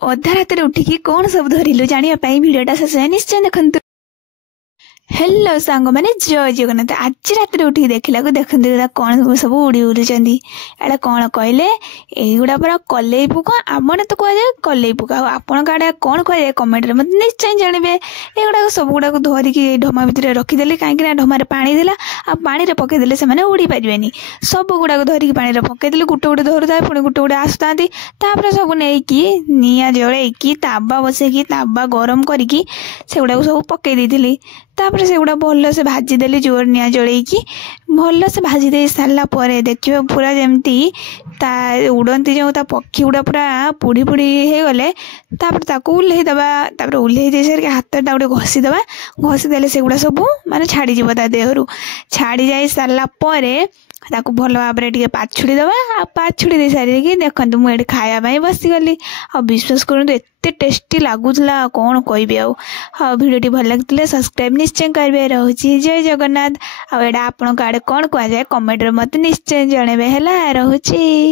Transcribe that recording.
अधा रात उठिकी कौन सब धरिलु जानिया भिडियोटा शेष निश्चय देखंतु। हेलो सांग मैंने जय जगन्नाथ। आज रात उठिक देखला देखते कौन सब उड़ी उड़ुंट एटा कौन कहले युवा पूरा कलई पुका आमने तो कह जाए कलई पुका आपण आड़े कौन कह जाए कमेंट मत निश्चय जानवे। एगुड़ा सब गुड़ाक धरिकी ढमा भितर रखीदे कहीं ढमार पानी देला आ पानी पकईदे से उड़ी पारे सब गुड़ाक धरिकी पानी पकईदे गोटे गोटे धरुता पुणी गोटे गोटे आसुता सब नहीं निआ जलैकी ताबा बसैकी ताबा गरम करके से गुड़ाक सब पकई देली। तापर से गुड़ा भल से भाजीदेली जोर निआ जलैकी भल से भाजी दे सारा पर देखिए पूरा जमती उड़ती जो पक्षी गुड़ा पूरा पुड़ी पुड़ी हो गले ओह्लई दबा ओह्लई दे सारे हाथ गोटे घसीदबा घसीदेले से गुड़ा सब माने छाड़ीज ता देहरु छाड़ी जा सारा ताकू भल भाव में पाछुड़ी दबा आ पाछुड़ी दे सारी देखते मुझे खायापाई बसीगली आ विश्वास करूँ एत टेस्टी लगुला कौन कहबी आ भिडियोटी भल लगे सब्सक्राइब निश्चय करेंगे। रोची जय जगन्नाथ। आड़ा आपण आड़े कौन कह जाए कमेंट मत निश्चय जनइबे। रोची।